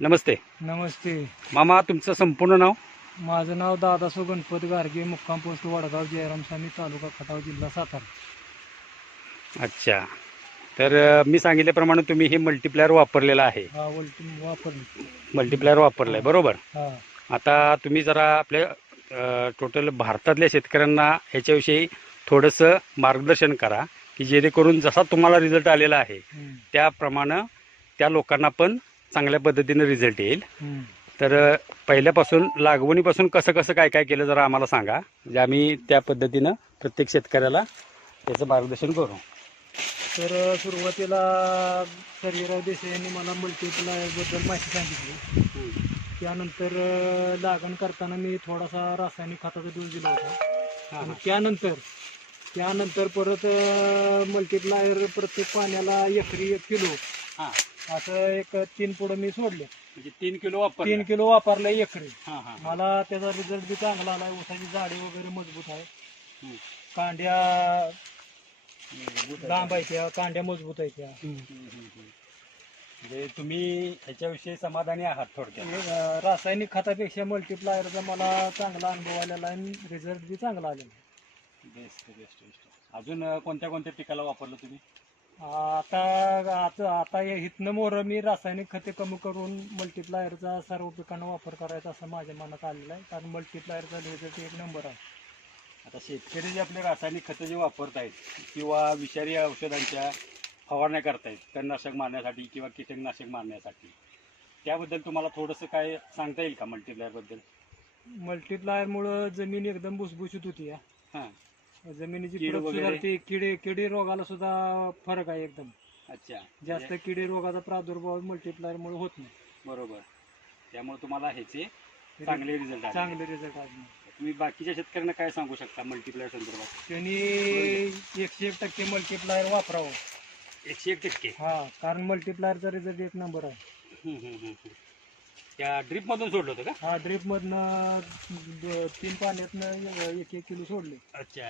नमस्ते नमस्ते. मामा, तुमचं संपूर्ण नाव? माझं नाव दादासो गणपत गारगे, मुक्काम पोस्ट वडगाव, जयरामसामी, तालुका खटाव, जिल्हा सातारा. अच्छा. तर मी सांगितल्याप्रमाणे तुम्ही हे मल्टीप्लायर वापरलेलं आहे. हा वापरली. मल्टीप्लायर वापरलं आहे, बरोबर. हा. आता तुम्ही जरा आपल्या टोटल भारतातल्या शेतकऱ्यांना ह्याच्याविषयी थोडंसं मार्गदर्शन करा, की जेणेकरून जसा तुम्हाला रिझल्ट आलेला आहे त्याप्रमाणे त्या लोकांना पण चांगल्या पद्धतीने रिझल्ट येईल. तर पहिल्यापासून लागवणीपासून कसं कसं काय काय केलं जरा आम्हाला सांगा, म्हणजे आम्ही त्या पद्धतीनं प्रत्येक शेतकऱ्याला त्याचं मार्गदर्शन करू. तर सुरुवातीला सर्जेराव देसाई यांनी मला मल्टीप्लायरबद्दल माहिती सांगितली. त्यानंतर लागण करताना मी थोडासा रासायनिक खताचा डोस दिला होता. आणि त्यानंतर परत मल्टीप्लायर प्रत्येक पाण्याला एकरी 1 किलो असं एक 3 पुढं मी सोडले. म्हणजे 3 किलो 3 किलो वापरले एकरी. हां. मला त्याचा रिझल्ट बी चांगला आलाय. ऊसाची जाडी वगैरे मजबूत आहे. कांड्या लांब आहेत, त्या कांड्या मजबूत आहेत त्या. म्हणजे तुम्ही ह्याच्याविषयी समाधानी आहात थोडक्यात? रासायनिक खतापेक्षा मल्टीप्लायरचा मला चांगला अनुभव आलेला आहे. रिझल्ट बी चांगला आलेला आहे. बेस्ट. अजून कोणत्या कोणत्या पिकाला वापरलं तुम्ही? आता इथनं मोर मी रासायनिक खते कमी करून मल्टीप्लायरचा सर्व पिकांना वापर करायचा असं माझ्या मनात आलेलं आहे. कारण मल्टीप्लायरचा रिझल्ट 1 नंबर आहे. आता शेतकरी जे आपले रासायनिक खतं जे वापरतायत किंवा विषारी औषधांच्या फवारण्या करतायत तणनाशक मारण्यासाठी किंवा कीटकनाशक मारण्यासाठी, त्याबद्दल तुम्हाला थोडंसं काय सांगता येईल का मल्टीप्लायरबद्दल? मल्टीप्लायरमुळं जमीन एकदम भुसभुशीत होती. हां. जमिनीची कीड प्रत वगैरे? सुधारते. किडी रोगाला सुद्धा फरक आहे एकदम. अच्छा. जास्त किडी रोगाचा प्रादुर्भाव मल्टीप्लायरमुळे होत नाही. बरोबर. त्यामुळे तुम्हाला ह्याचे चांगले रिझल्ट आले. चांगले रिझल्ट आहे. तुम्ही बाकीच्या शेतकऱ्यांना काय सांगू शकता मल्टीप्लायर संदर्भात? त्यांनी 101% मल्टीप्लायर वापरावं. 101%? हा, कारण मल्टीप्लायरचा रिझल्ट 1 नंबर आहे. त्या ड्रीप मधून सोडलं होतं का? हा, ड्रीप मधनं 3 पाण्यातनं 1 किलो सोडले. अच्छा.